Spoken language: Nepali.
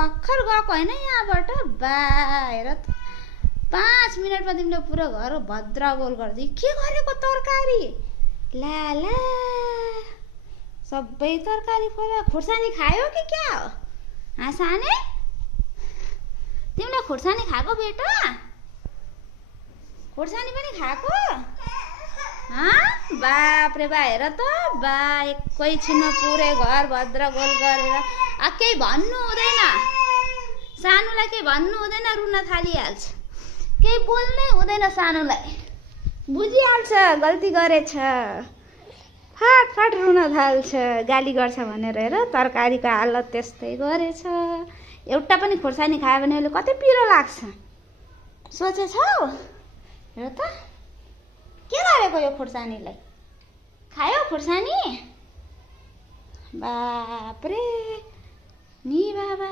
भर्खर गएको होइन यहाँबाट बा हेर त 5 मिनटमा तिमीले पुरो घर भद्रगोल गरिदियो के गरेको तरकारी ला ला सबै तरकारी फोरा खुर्सानी खायो कि क्या हो हाँसाने तिमीले खुर्सानी खाएको बेटा खुर्सानी पनि खाएको बाप रे बा हेर त बा एकैछिनमा पुरै घर भद्रगोल गरेर केही भन्नु हुँदैन सानोलाई केही भन्नु हुँदैन रुन थालिहाल्छ केही बोल्नै हुँदैन सानोलाई बुझिहाल्छ गल्ती गरेछ फाट फाट रुन थाल्छ गाली गर्छ भनेर हेर तरकारीको हालत त्यस्तै गरेछ एउटा पनि खुर्सानी खायो भने अहिले कतै पिरो लाग्छ सोचेछौ हेर त के गरेको यो खुर्सानीलाई खायो खुर्सानी बाप रे नि बाबा